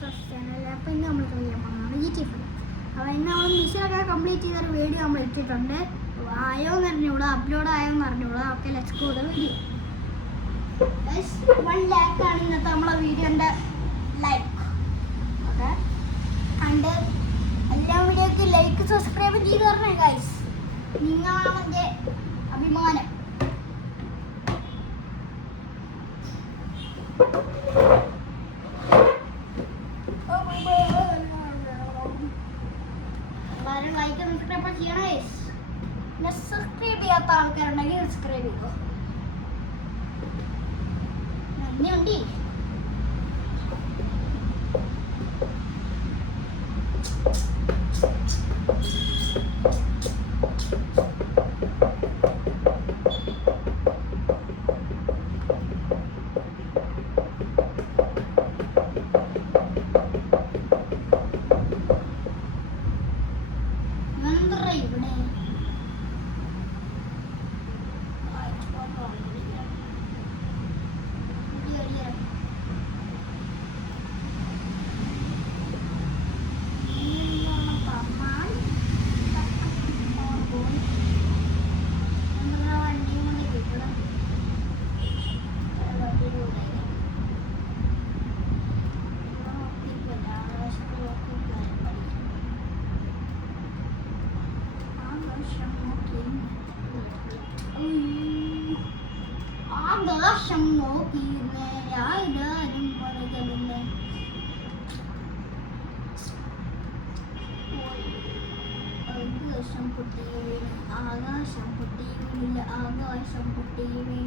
Channel. അപ്പോൾ ഇന്ന് നമ്മൾ ചെയ്യാൻ പോകുന്നതാണ് GTA 5. അപ്പോൾ ഇന്ന് നമ്മൾ മിഷനൊക്കെ കംപ്ലീറ്റ് ചെയ്തൊരു വീഡിയോ നമ്മൾ ഇട്ടിട്ടുണ്ട്. ആയോ എന്ന് അറിഞ്ഞൂടാ, അപ്ലോഡ് ആയോ എന്ന് അറിഞ്ഞൂടാ. Okay, let's go the video. 1 lakh ആണ് ഇന്നത്തെ നമ്മളെ വീഡിയോൻ്റെ ലൈക്ക്. ഓക്കെ, കണ്ട് എല്ലാ വീഡിയോക്ക് ലൈക്ക് സബ്സ്ക്രൈബ് ചെയ്ത് തരണേ ഗൈസ്. നിങ്ങളാണ് എൻ്റെ അഭിമാനം. എല്ലാവരും ലൈക്ക് സബ്സ്ക്രൈബ് ചെയ്യണേ. സബ്സ്ക്രൈബ് ചെയ്യാത്ത ആൾക്കാരുണ്ടെങ്കിൽ സബ്സ്ക്രൈബ് ചെയ്തോ. നന്ദിയുണ്ട്. ഇവിടെ ആകാശം നോക്കിയിരുന്നേ ആരും പറയുന്നില്ലേ. ആകാശം പൊട്ടി വീണ്, ആകാശം പൊട്ടി വീണില്ല, ആകാശം പൊട്ടി വീണ്,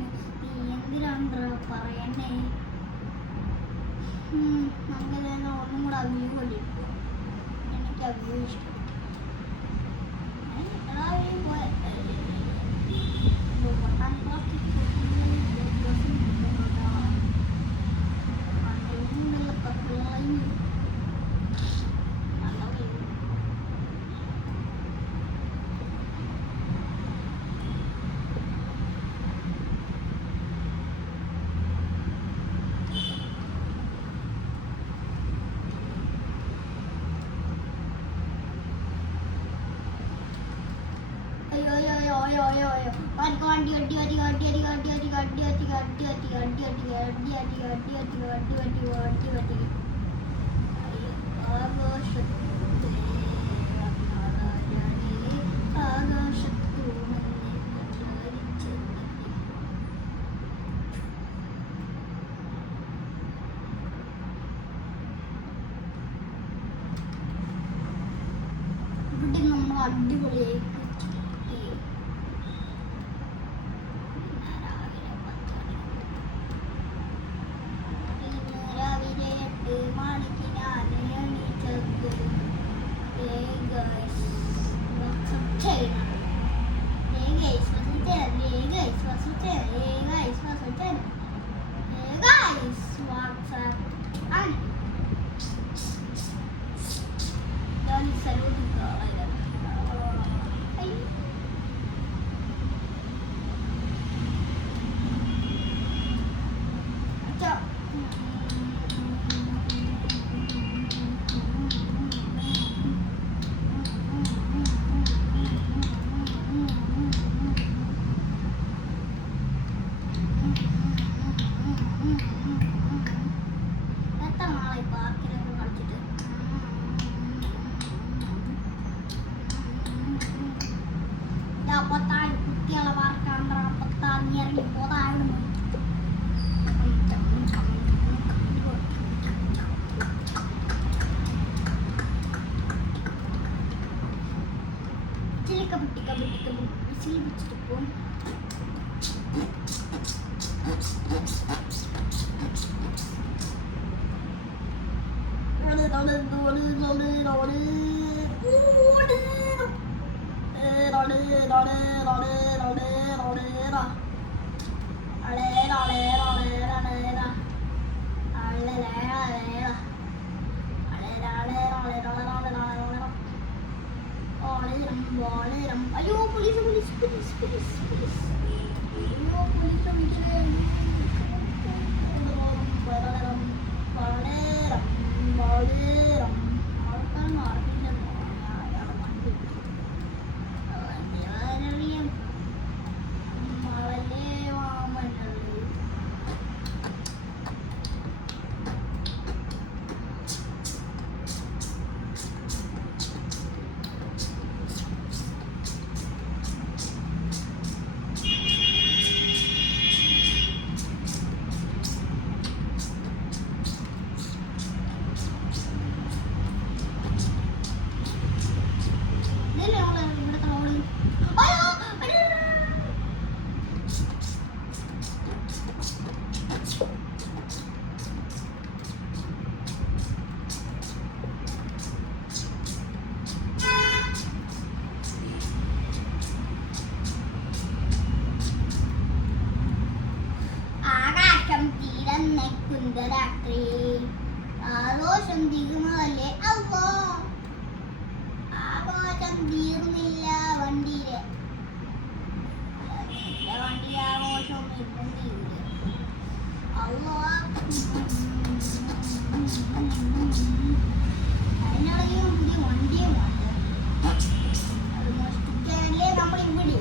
നീ എന്തിനാണ് പറയണേ. നമുക്ക് തന്നെ ഒന്നും കൂടെ വ്യൂ കൊണ്ടിരിക്കും. എനിക്ക് ആ വ്യൂ ഇഷ്ടം. ഇവിടെ നമ്മൾ അടിപൊളിയായി അയ്യോ police police police police police അയ്യോ പോലീസ് വിളിച്ചേ. രാത്രി ആഘോഷം തീർന്നതല്ലേ? അല്ലോ ആഘോഷം തീർന്നില്ല. വണ്ടിയിലെ വണ്ടി ആഘോഷം ഇപ്പം തീർന്നു. അല്ലോ അതിനിടയ്ക്ക് പുതിയ വണ്ടിയെ മാറ്റാം. അത് മോഷ്ടിക്കാനല്ലേ നമ്മൾ ഇവിടെ.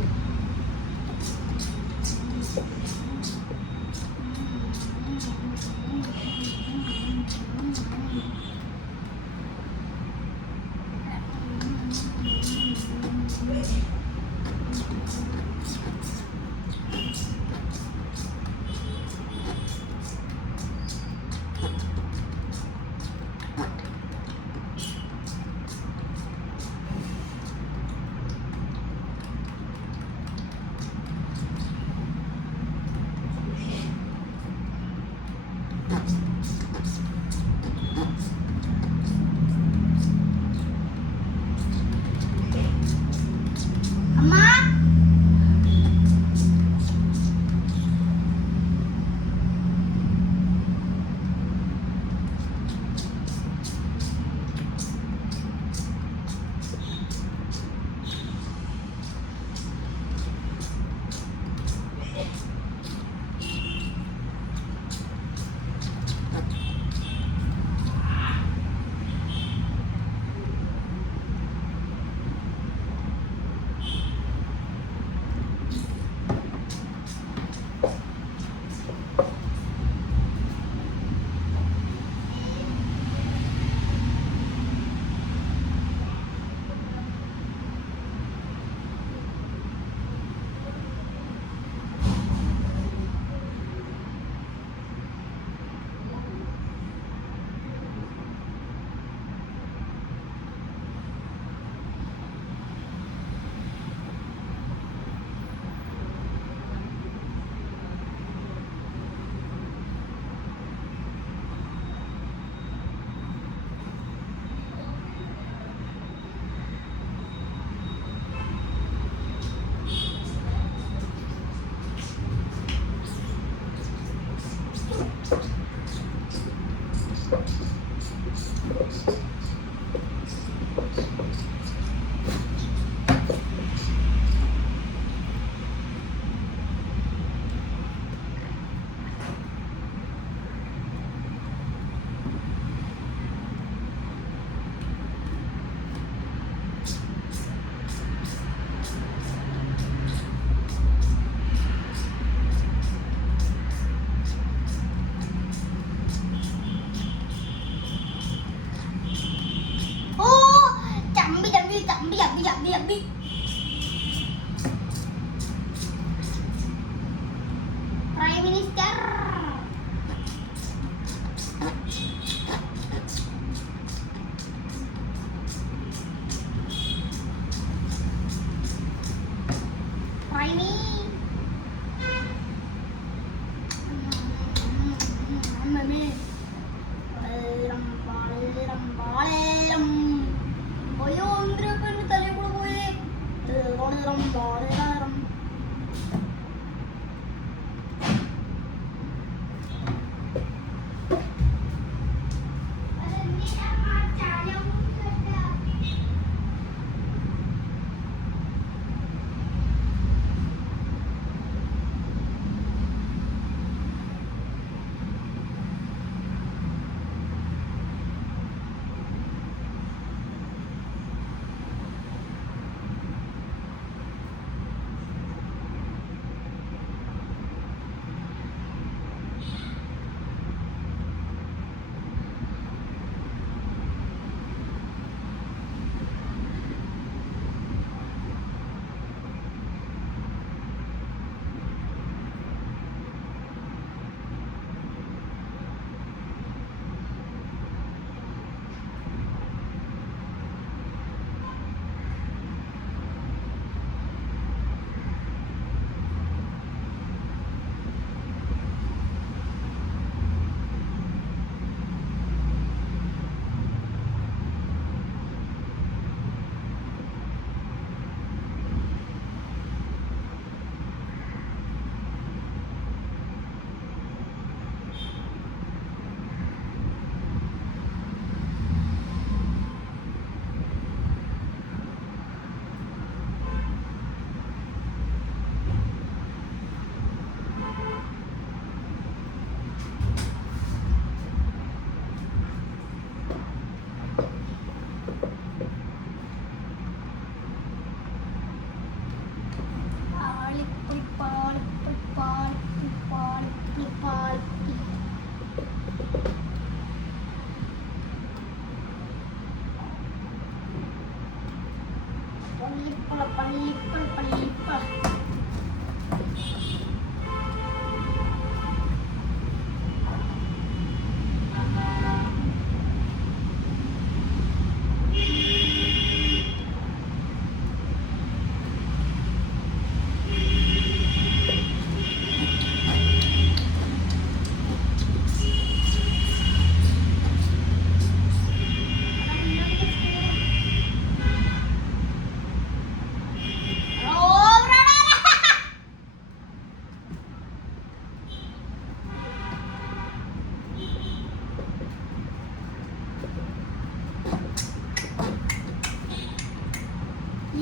പള്ളിപ്പുള പള്ളിപ്പുള പള്ളിപ്പുള.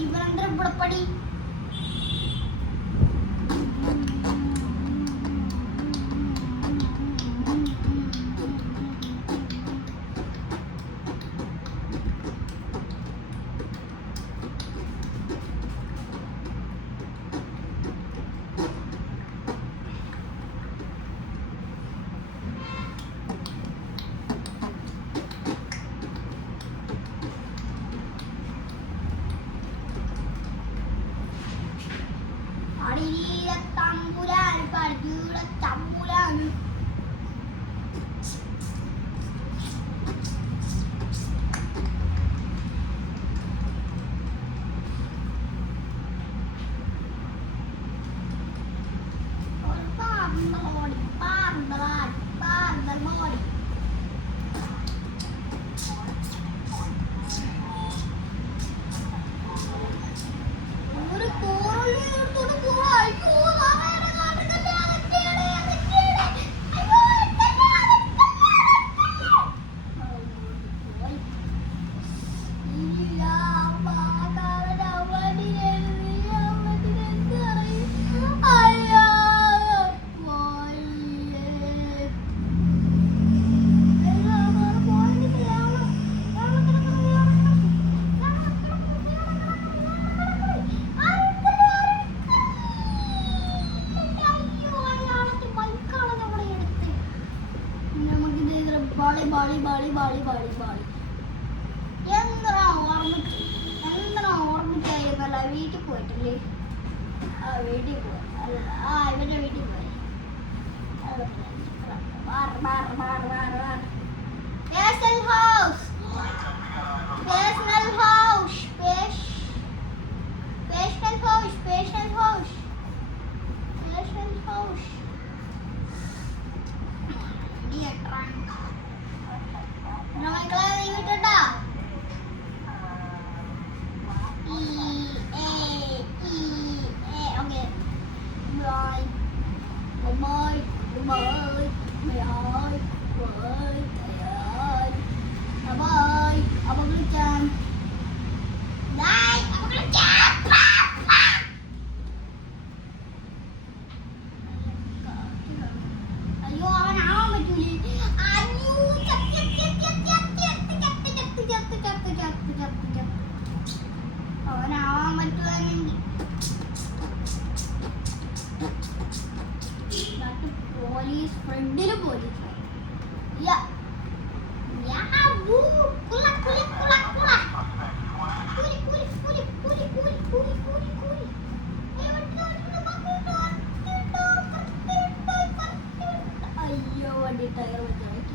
ഇവരെന്താ ഇവിടെ പടി? തമ്പുരാൻ പഠിക്കൂടെ തമ്പുരാൻ. ഓർമ്മിച്ചായിരുന്നല്ല വീട്ടിൽ പോയിട്ടില്ലേ? വീട്ടിൽ പോയി. ഇവരുടെ വീട്ടിൽ പോയി. Personal house. Personal house. Personal house. Personal house. Personal house. Dia trunk. Nama kelas ini ada. Okay. Bye. Bye. Bye. Bye. Bye. Abang Lucan. Bye. Abang Lucan. Ayo, awan maculi. Ayu, jat. Awan maculi. Police, friendly police. Ya. Ya, bu. Kulak. Kuli. Ayo, wanita yang macam itu.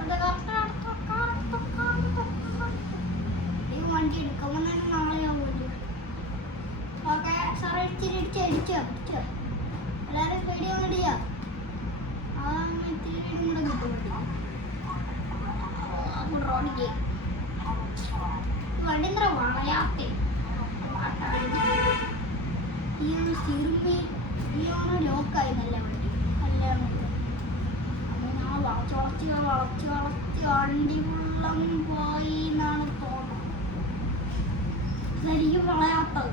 Ada kartu. Ini mandi di kamarnya nalar yang wujud. Pakai sarung ciri. Lari video dia. Menteri ini udah gitu. Aku Rodi. Wadi terawang ya ati. Ini sirmi. Ini orang lokal ini wadi. Kalian. Aku വളച്ച് വണ്ടി വെള്ളം പോയി എന്നാണ് തോന്നുന്നത്. ശരിക്കും വളയാത്തത്.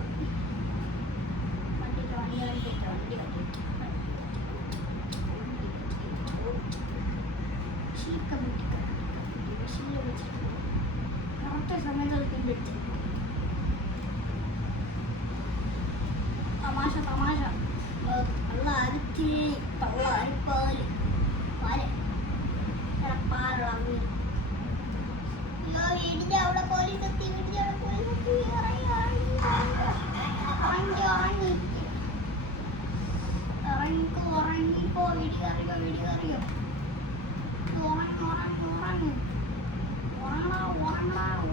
തമാശ പാല് അവിടെ പോലീസ് എത്തി, വീട്ടിൽ അവിടെ പോലീസ് എത്തി. ഇറങ്ങി ഉറങ്ങിപ്പോ, വീട്ടിൽ അറിയോ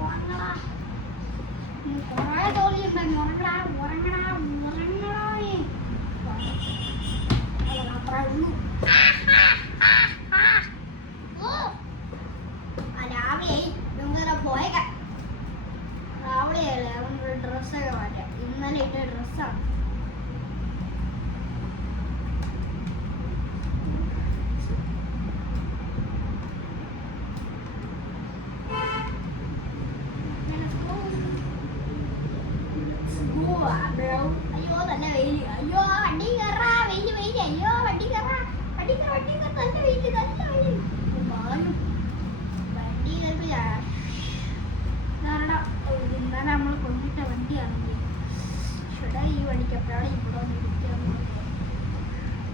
ഉറങ്ങടാ. കൊറേ തോന്നിയിട്ടുണ്ടെങ്കിൽ ഉറങ്ങടാ. അത്രേ ഉള്ളൂ. രാവിലെ നമുക്ക് പോയേക്കാം. രാവിലെയല്ലേ അവനൊരു ഡ്രസ്സൊക്കെ മാറ്റാം. ഇന്നലെ ഇട്ട ഡ്രസ്സാണ്. അയ്യോ തന്നെ വെയില്. അയ്യോ വണ്ടി കയറാ. വെയില്. അയ്യോ വണ്ടി കയറാ. വണ്ടി തന്നെ വെയില്. വണ്ടി കയറിയ ഇന്നലെ നമ്മൾ കൊണ്ടിട്ട വണ്ടിയാണെങ്കിൽ ഈ വണ്ടിക്ക് എപ്പോഴാണ് ഇവിടെ ഒന്ന് ഇരിക്കുക.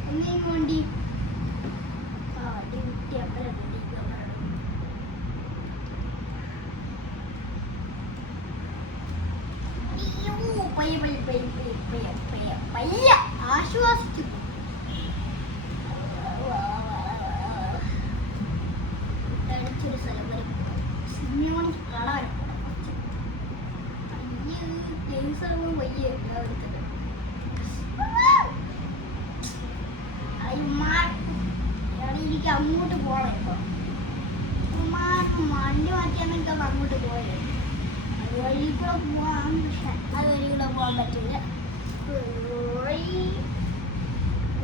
വണ്ടി വണ്ടി വിട്ടിയപ്പോഴാണ് പയ്യ ആശ്വാസിച്ചു. അടിച്ചൊരു സ്ഥലം വരെ സിനിമണിക്ക് കള വരെ വയ്യ എനിക്ക് അങ്ങോട്ട് പോകണം. ഇപ്പൊ വണ്ടി മാറ്റിയാൽ എനിക്ക് അങ്ങോട്ട് പോയത്. അതുവഴി കൂടെ പോവാം, പക്ഷെ അതുവഴി കൂടെ പോകാൻ പറ്റില്ല.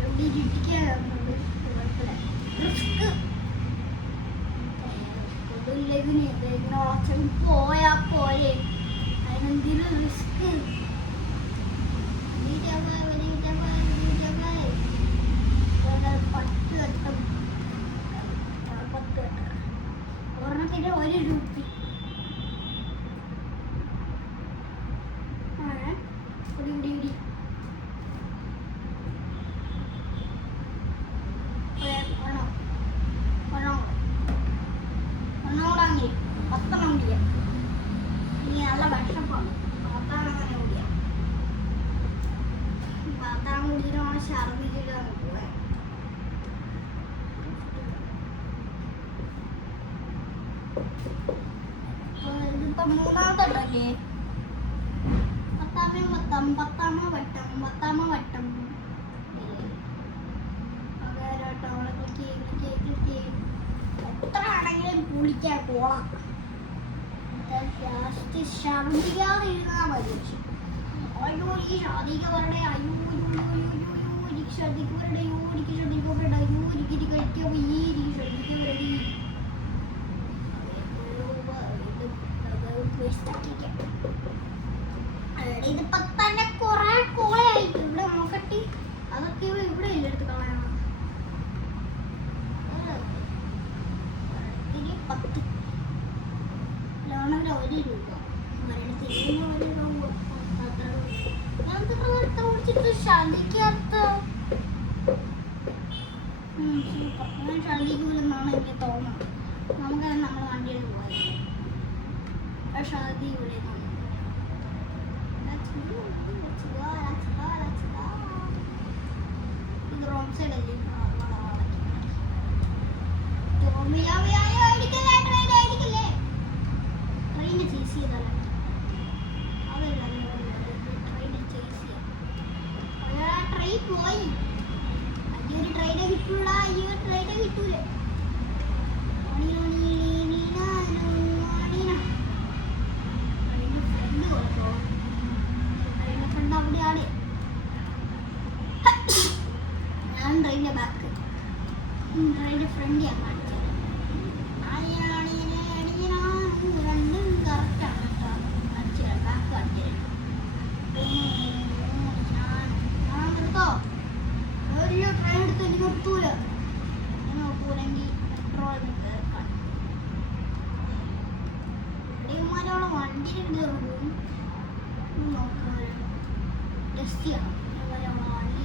എവിടെ ഇരിക്കാറുണ്ട് പോയാ പോരെ, അതിനെന്തെങ്കിലും റിസ്ക്. ഒരെണ്ണത്തിന് 1 രൂപ. നല്ല വിഷപ്പാണ്. പാത്താണങ്ങനെ ഓടിയ പാത്താൻ കുടിച്ചിട്ടാണ് ഛർദിച്ചിട്ടാണ് പോയത്. ഇതിപ്പോ 3ാമത്തെ ഉണ്ടല്ലേ. പത്താമ വട്ടം എത്ര ആണെങ്കിലും പുളിക്കാൻ പോളാം. ഛർദിക്കാതെ ഇരുന്നാൽ മതി. അയ്യോ ഈ ഛർദിക്കവരുടെ അയ്യോ എനിക്ക് ശ്രദ്ധിക്കവരുടെ എനിക്ക് ശ്രദ്ധിക്കവരുടെ എനിക്ക് കഴിക്കാൻ ഇതിപ്പോ തന്നെ കൊറേ കോളയായിട്ട് ഇവിടെ നോക്കട്ടെ. അതൊക്കെ ഇവിടെ ഇല്ല എടുത്ത് കളയണം. 10 1 രൂപ ഛർദിക്കാത്ത ഛർദിക്കൂലെന്നാണ് എനിക്ക് തോന്നുന്നത്. നമുക്ക് നമ്മുടെ വണ്ടിയിൽ പോയത് ഛർദിക്കൂലെ. ഇത് റോങ് സൈഡ് അല്ലേ. ട്രെയിന് ചേസ് ചെയ്തല്ല. ട്രെയിൻ പോയി. അയ്യൊരു ട്രെയിനെ കിട്ടൂല. ട്രെയിനെ കിട്ടൂല. ഫ്രണ്ട് അവിടെയാണ്. ഞാൻ ട്രെയിനിന്റെ ബാക്ക്, ട്രെയിനിന്റെ ഫ്രണ്ട് ഞാൻ കാണിച്ചത്. രണ്ടും കറക്റ്റാണ് കേട്ടോ. അടിച്ചു ബാക്ക് കാണിച്ചത്. ഞാൻ നിർത്തോ. ഒരു ട്രെയിൻ എടുത്ത് എനിക്ക് നിർത്തൂല. നോക്കൂലെങ്കിൽ പെട്രോൾ കേൾക്കാൻ ഇടയന്മാരോളം വണ്ടി കയറും. നോക്കാൻ ടെസ്റ്റ് ചെയ്യണം. വണ്ടി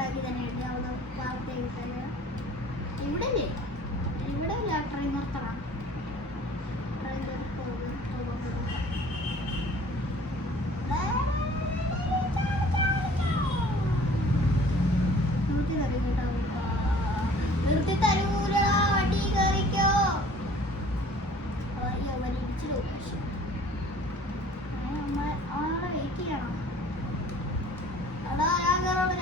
ഉണ്ടാക്കി തന്നെ ഉണ്ട് അവിടെ വാർത്ത കിട്ടല് ഇവിടെ അല്ലേ ഇവിടെ അല്ല ട്രെയിൻ നിർത്തണം ട്രെയിൻ നിർത്തി തരൂല വണ്ടി കയറിക്കോ അയ്യോ വലിച്ചു ലൊക്കേഷൻ ആളെ വെയിറ്റ് ചെയ്യണം എടാ രാഗറാണ്ട്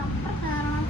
അപ്പുറം കയറണം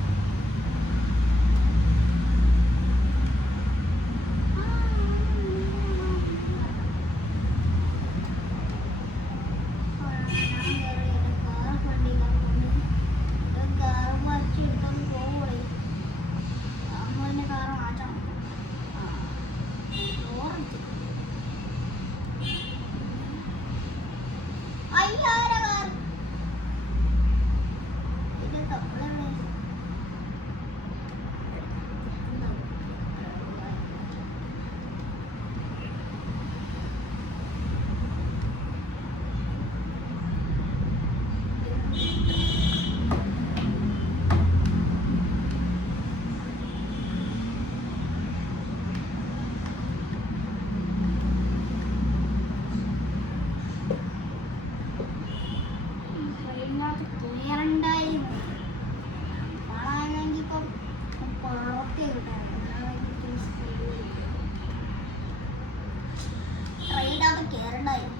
ട്രെയിനകത്ത് കയറണ്ടായിരുന്നു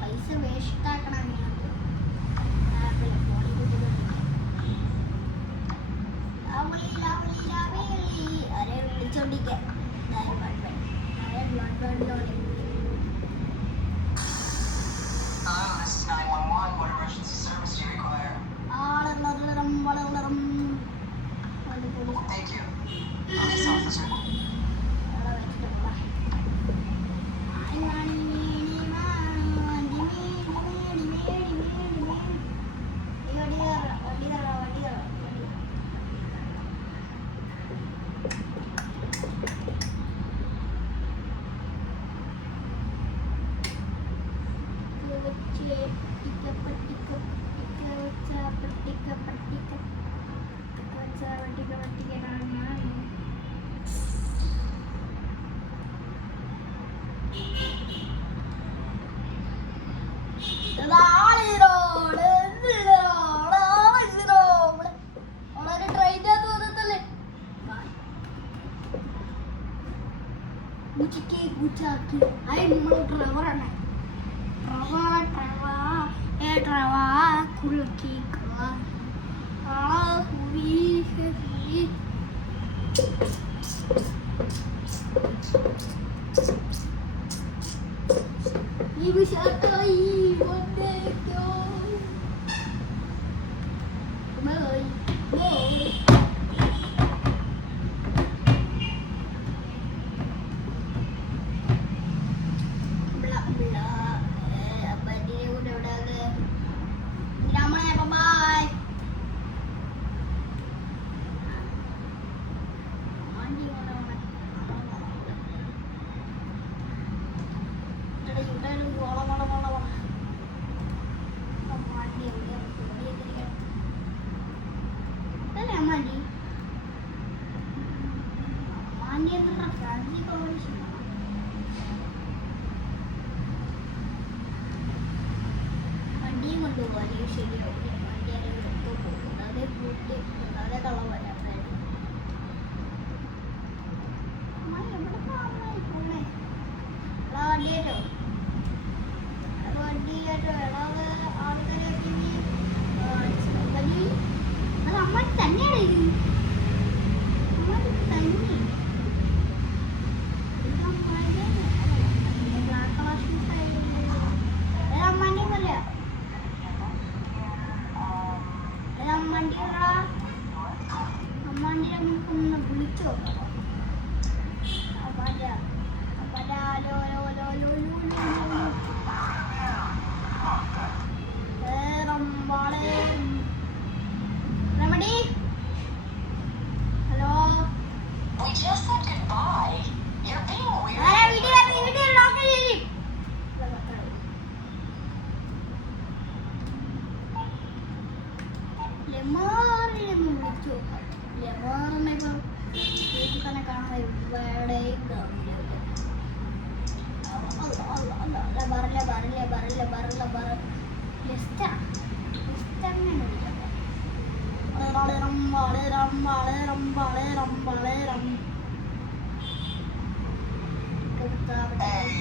പൈസ വേസ്റ്റ് ആക്കണം ആരെ വിളിച്ചോണ്ടിരിക്കാൻ ഡ്രൈവറാണ് വണ്ടിയും കൊണ്ടുപോകാൻ ശരിയാവില്ല വണ്ടി ആരെങ്കിലും പോകും അതേ കൂട്ടി അതേ കള്ളം വരാം വണ്ടിയേറ്റോ ആൾക്കാരെ അത് അമ്മ തന്നെയാണ് ഇത് അമ്മ തന്നെ ബ്ലാക്ക് കളർ ഷൂസ് അമ്മൻ്റെ ഒന്നല്ല അമ്മാൻ്റെ നമുക്കൊന്ന് വിളിച്ചു നോക്കാം അപ്പൻ്റെ Hey,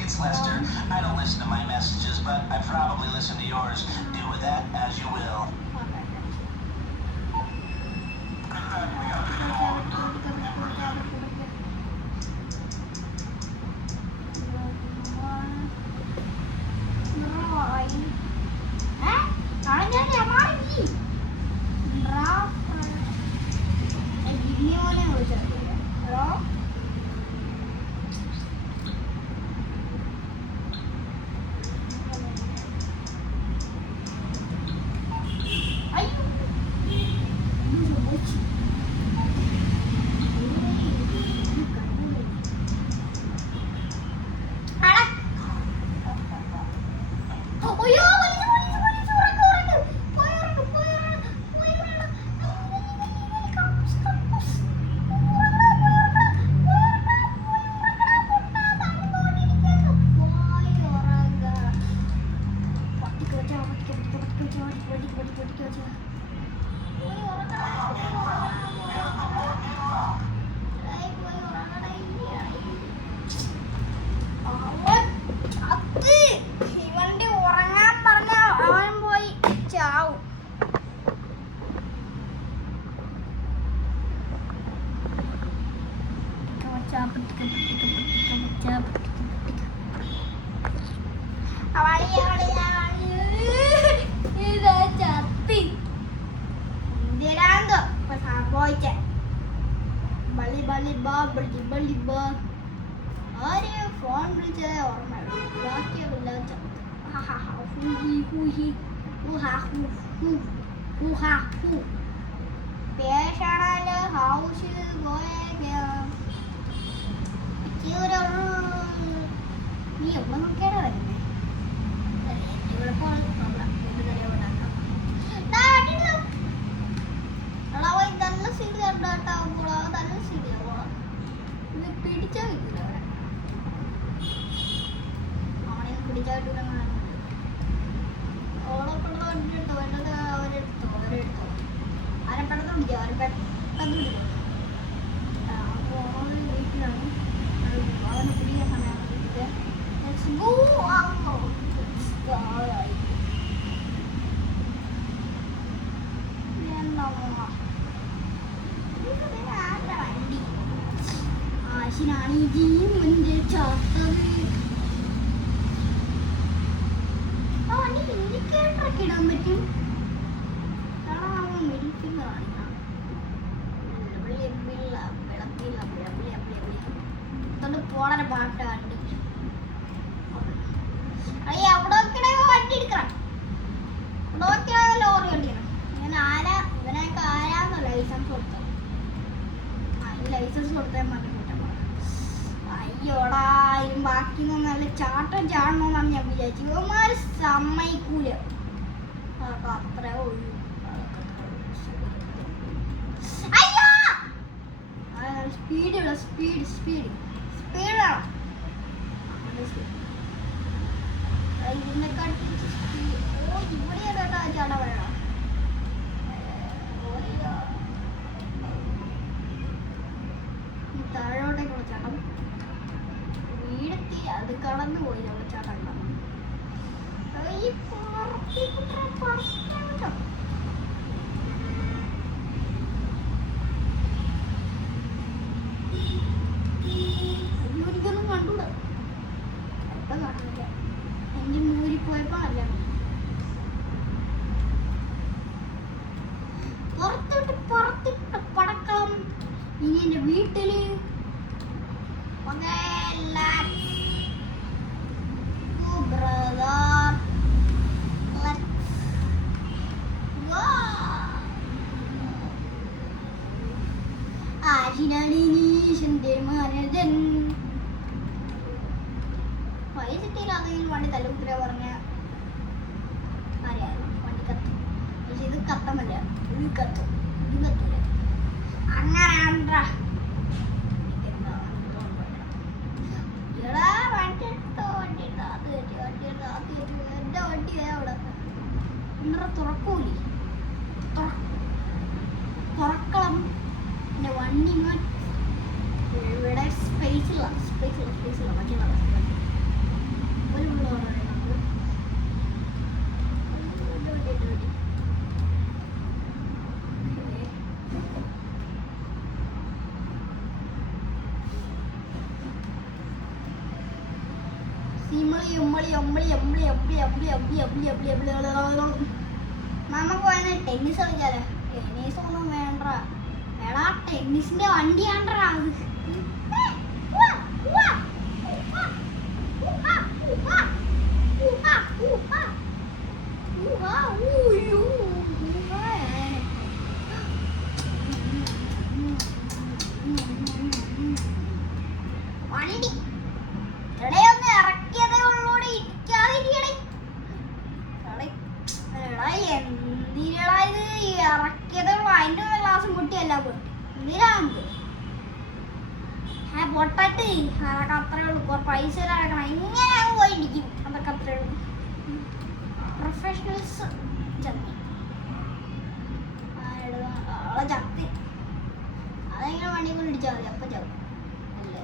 it's Lester. I don't listen to my messages, but I probably listen to yours. Do with that as you will. Phone വിളിച്ചത് ഓർമ്മയുള്ളൂ, ബാക്കിയെല്ലാം പേഷാണല്ലോ ഹൗസ് നീ എവിടെ നോക്കിയാണോ വരുന്നത്? ഇവിടെ പോയി നല്ല സീഡ് കണ്ടാട്ടാവുമ്പോഴോ നല്ല സീഡ് ഇത് പിടിച്ചാൽ കിട്ടില്ല അവിടെ അവനെ പിടിച്ചാൽ കിട്ടില്ല. ഓളോട്ടുള്ള വണ്ടി എടുത്തോ, വേണ്ടത് അവരെടുത്തോ അവരെ പെട്ടെന്ന് പിടിച്ചോ, അവരെ പെട്ടെന്ന് പിടിച്ചോ. ഓണോട് വീട്ടിലാണ് അവനെ പിടിക്കാൻ സമയമാണ്. ആശിനാണ് ഈ ജീവന്റെ ചാത്തത്. ആ വണ്ടി ഇൻഡിക്കേറ്ററൊക്കെ ഇടാൻ പറ്റും. പോണ പാട്ടാണ്ട് എവിടെയൊക്കെ വണ്ടി എടുക്കണം, എവിടെയൊക്കെ ലോറി വണ്ടിയാണ്. ഞാൻ ആരാ ഇവനൊക്കെ ആരാന്ന് ലൈസൻസ് കൊടുത്തത്. ലൈസൻസ് കൊടുത്താൽ മതി. അയ്യോടാ ബാക്കി നല്ല ചാട്ടം ചാടണമെന്നാണ് ഞാൻ വിചാരിച്ചത്. ഇവന്മാര് സമ്മതിക്കൂല, അതൊക്കെ അത്രേ ഉള്ളൂ. സ്പീഡ് സ്പീഡ് സ്പീഡ് സ്പീഡാണ് ഇതിനെക്കാട്ടി. ഓ ഇവിടെയാണ് കേട്ടോ ചാട വേണം. താഴോട്ടേക്കുള്ള ചാട്ടം വീടെത്തി, അത് കടന്നു പോയി നമ്മൾ ചാട്ടം. എനിക്കൊന്നും കണ്ടൂടാ, എപ്പം കാണുന്നില്ല. എൻ്റെ മൂരിപ്പോയപ്പോ അല്ല പുറത്തിട്ട് പടക്കം. ഇനി എൻ്റെ വീട്ടില് പൈസട്ടിയിലാണെങ്കിൽ വണ്ടി തല്ലുകുത്തിര പറഞ്ഞ അറിയാം, വണ്ടി കത്തും. പക്ഷെ ഇത് കത്തമല്ല, ഇത് കത്തും, ഇത് കത്തൂല. അങ്ങനെയാണ്ടാ വണ്ടി എടുത്തോ, വണ്ടി എടുത്തോ, അത് കയറ്റി, വണ്ടി എടുത്തോ, അത് കയറ്റി. എൻ്റെ വണ്ടി അവിടെ സെൻറ്റർ തുറക്കൂലേ, തുറക്കണം. എൻ്റെ വണ്ടി ഇവിടെ സ്പേസില്ല മറ്റേ ഒരു നമുക്ക് വേണേ ടെന്നീസ് കളിക്കാലോ. ടെന്നീസ് ഒന്നും വേണ്ട, എടാ ടെന്നീസിന്റെ വണ്ടിയാണ്ടാ അത്. വണ്ടി എടയൊന്ന് ഇറക്കിയതേ ഉള്ളൂടെ, ഇരിക്കാതിരിക്കണേ. എടാ എന്തിനടാ ഇത് ഇറക്കിയതേ ഉള്ളൂ, അതിന്റെ ഗ്ലാസും പൊട്ടിയല്ല പൊട്ടി. എന്തിനാണ് പൊട്ടട്ട് അതൊക്കെ അത്രേ ഉള്ളൂ. പൈസ ഇറക്കണം, എങ്ങനെയാണ് പോയിരിക്കും, അതൊക്കെ അത്രേ ഉള്ളൂ. പ്രൊഫഷണൽസ് ചത്തി ചത്തി അതെങ്ങനെ വണ്ടി കൊണ്ട് ഇടിച്ചാൽ മതി, അപ്പം ചാവും. അല്ലേ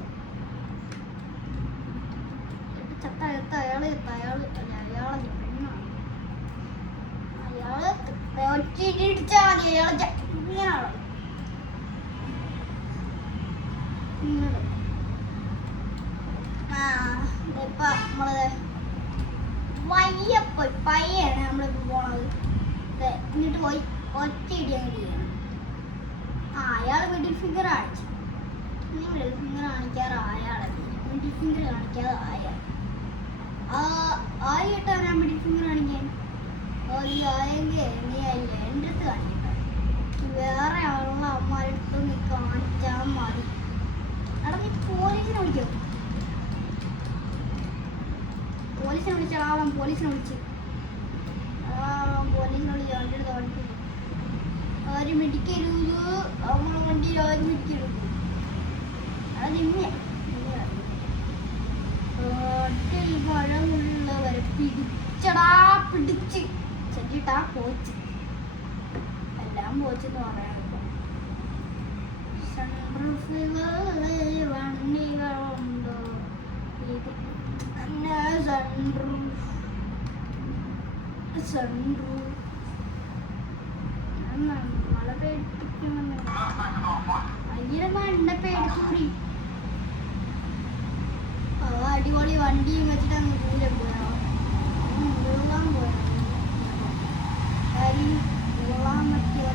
ചത്ത അയാള് പെണ്ണാണ്. അയാള് ഒറ്റിടിച്ചാൽ മതി, അയാള് ഇങ്ങനെയാണോ ഇപ്പൊ നമ്മള് പയ്യാണ് നമ്മളിപ്പോ പോണത്. എന്നിട്ട് പോയി ഒറ്റ ഇടി അങ്ങനെ ചെയ്യണം. അയാള് മിഡിൽ ഫിംഗർ കാണിച്ചു. മിഡിൽ ഫിംഗർ കാണിക്കാറ് അയാളല്ലേ, മിഡിൽ ഫിംഗർ കാണിക്കാതെ അയാൾ ആയിട്ട് ഞാൻ മിഡിൽ ഫിംഗർ കാണിക്കാൻ ആയെങ്കിൽ നീ അല്ല എൻ്റെ അടുത്ത് കാണിക്കട്ടെ. വേറെ ആളുള്ള അമ്മടുത്ത് നീ കാണിച്ചാൽ മതി. എടാ നീ പോലീസിനെ വിളിക്കോ? പോലീസിനെ വിളിച്ചാളാവാം. പോലീസിനെ വിളിച്ച് അവൻ്റെ അടുത്ത് കാണിക്കുന്നു. ആരും ഇടിക്കരുത്, നമ്മളെ വണ്ടിയിൽ ആരും ഇടിക്കരുത്. അത് മഴമുള്ളവരെ പിടിച്ചടാ, പിടിച്ച് ചെല്ലിട്ടാ പോച്ച്, എല്ലാം പോച്ചെന്ന് പറയാം. വണ്ടികളുണ്ടോ മഴ പേടിപ്പിക്കുമെന്ന് അയ്യമ്മ എന്നെ പേടിക്കൂടി. അടിപൊളി വണ്ടിയും വെച്ചിട്ട് അങ്ങ് ദൂരെ പോയാ വെള്ളം പോയാ വെള്ളം പറ്റിയ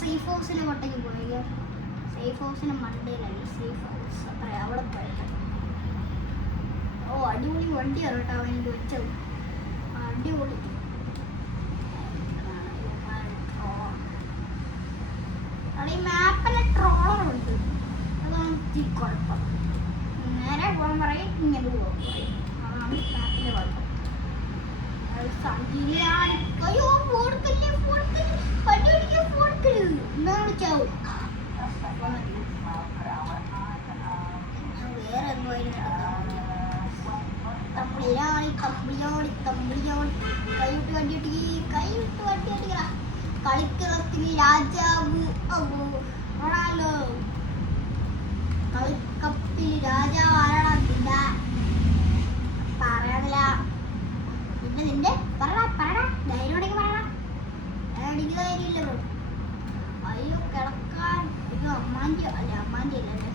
സേഫ് ഹൗസിന് കൊട്ടയ്ക്ക് പോയ സേഫ് ഹൗസിന് മണ്ടയിലല്ലേ സേഫ് ഹൗസ്, അത്ര അവിടെ പോയത്. ഓ അടിപൊളി വണ്ടിയാണ് കേട്ടോ അവൻ എനിക്ക് വെച്ചത്, അടിപൊളി. അവിടെ ഈ മാപ്പിലെ ട്രോളറുണ്ട്, അതാണ് ഈ കുഴപ്പം. നേരെ പോകാൻ പറയും, ഇങ്ങനെ പോകാൻ പറയും, അതാണ് മാപ്പിലെ കുഴപ്പം. അയ്യോ ഫോർക്കല്ലേ എന്നാണ് ചാവും. വേറെ എന്തോ കൈവിട്ട് വണ്ടി ഓടിക്കണ കളിക്കളത്തിന് രാജാവ് ആണല്ലോ. കളിക്കപ്പിൽ രാജാവ് ആരാണോ പിന്നെ പറയാനില്ല. പിന്നെ നിന്റെ പറടാ ധൈര്യം പറയണ എനിക്ക് ധൈര്യമില്ലല്ലോ. അയ്യോ കിടക്കാൻ അയ്യോ അമ്മാൻ്റെ അല്ലല്ലേ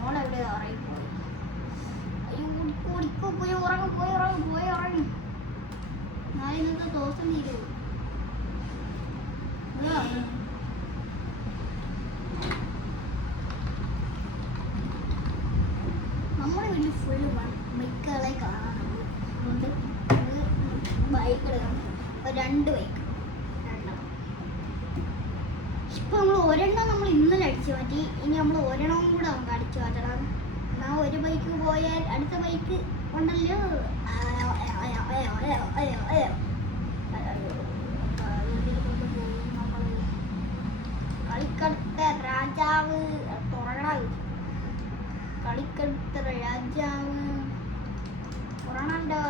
മോളെവിടെ ഇറങ്ങിപ്പോയി. അയ്യോ ഓടിക്കോ പോയി ഉറങ്ങും. നാളെ ഇന്നത്തെ ദിവസം തീരുമോ? നമ്മുടെ വീട്ടിൽ ഫുള്ള് ബൈക്കുകളെ കാണാനുള്ളൂ. അതുകൊണ്ട് ബൈക്ക് എടുക്കണം, 2 ബൈക്ക്. ഇപ്പൊ നമ്മൾ ഒരെണ്ണം നമ്മൾ ഇന്നലെ അടിച്ചു മാറ്റി, ഇനി നമ്മൾ ഒരെണ്ണവും കൂടെ നമുക്ക് അടിച്ചു മാറ്റണം. എന്നാ ഒരു ബൈക്ക് പോയാൽ അടുത്ത ബൈക്ക് ഉണ്ടല്ലോ. കളിക്കടുത്ത രാജാവ് തുറങ്ങാവ് കളിക്കടുത്ത രാജാവ് റൊണാൾഡോ.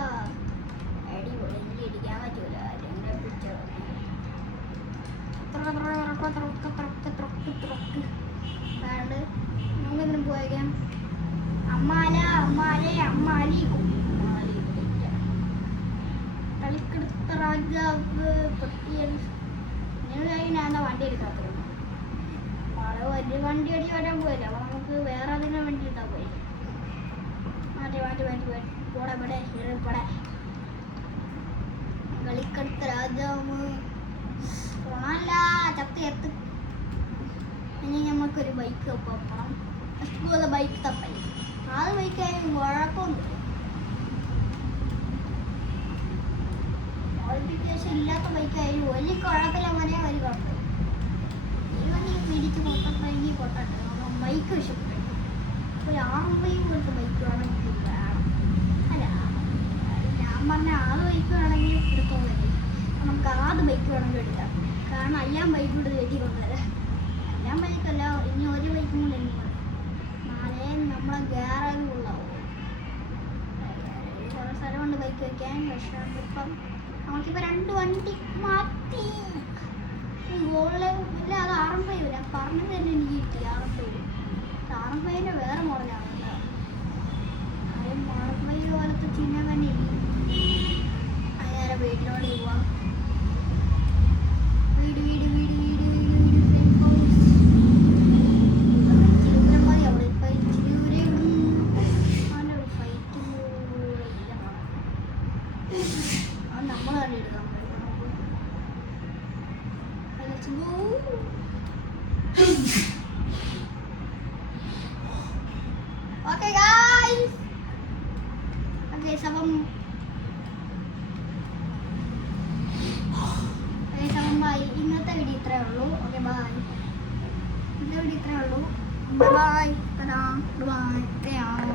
അടിപൊളി, എനിക്ക് ഇടിക്കാൻ പറ്റൂല. ആരെങ്കിലും പിടിച്ചോ. വേണ്ട, നമുക്കെങ്കിലും പോയേക്കാം. അമ്മാല അമ്മാലെ അമ്മാലി കളിക്കെടുത്ത രാജാവ് പൊട്ടിയൽ. ഞാൻ വണ്ടി എടുക്കാത്തത് വലിയ വണ്ടി അടി വരാൻ പോയില്ല. അപ്പൊ നമുക്ക് വേറെ അതിനെ വണ്ടി എടുത്താൽ പോയി. മാറ്റി മാറ്റി മാറ്റി പോടെ ഇവിടെ ഇവിടെ കളിക്കെടുത്ത രാജാവ് പോണല്ല ചത്ത് എത്ത്. ഇനി നമുക്കൊരു ബൈക്ക് പോകണം. ഇഷ്ടംപോലെ ബൈക്ക് തപ്പല്ലേ. അത് ബൈക്കായാലും കുഴപ്പമൊന്നുമില്ല. ക്വാളിഫിക്കേഷൻ ഇല്ലാത്ത ബൈക്കായാലും വലിയ കുഴപ്പമില്ല. അങ്ങനെ വലിയ കുഴപ്പമില്ല. ഈ വണ്ടി മേടിച്ച് പൊട്ടണമെങ്കിൽ പൊട്ടട്ടെ. നമുക്ക് ബൈക്ക് ഇഷ്ടപ്പെട്ടു. ഒരു 6 പോലത്തെ ബൈക്ക് വേണമെങ്കിൽ വേണം. അല്ല, ഞാൻ പറഞ്ഞ 6 ബൈക്ക് വേണമെങ്കിൽ എടുത്തോന്നില്ല. നമുക്ക് 6 ബൈക്ക് വേണമെങ്കിൽ എടുക്കാം. കാരണം എല്ലാം ബൈക്ക് കൂടെ കയറ്റി കൊണ്ടുവരാം. എല്ലാം ബൈക്കല്ല, ഇനി ഒരു ബൈക്കും കൂടെ എനിക്ക് മതി. നാളെ നമ്മളെ ഗ്യാരേജ് ഉള്ളാവും. കുറേ സ്ഥലമുണ്ട് ബൈക്ക് വയ്ക്കാൻ. പക്ഷേ ഇപ്പം നമുക്കിപ്പോൾ 2 വണ്ടി മാറ്റി. ഗോളിൽ ഇല്ല, അത് ആറമ്പയോ. ഞാൻ പറഞ്ഞത് തന്നെ എനിക്ക് കിട്ടി. ആറമ്പയിൻ്റെ വേറെ മോഡലാണ്. ആരും ആറമ്പൈ പോലത്തെ ചിഹ്നം തന്നെ ഇല്ല. അതിനേരം വീട്ടിലോട്ട് പോവാം. വീട് വീട് വീട് വീട് വീട് വീട് ഇച്ചിരി മതി. അവിടെ ഇപ്പം ഇച്ചിരി ദൂരെ അവൻ്റെ ഒരു ഫൈറ്റ് ഇല്ല. അത് നമ്മൾ തന്നെ എടുക്കാൻ പറ്റും. Okay guys. Okay, sabang bye. ഇന്നത്തെ വീഡിയോ ഇത്രയേ ഉള്ളൂ. Okay bye. ഇന്നത്തെ വീഡിയോ ഇത്രയേ ഉള്ളൂ. ബൈ. ബൈ. ബൈ.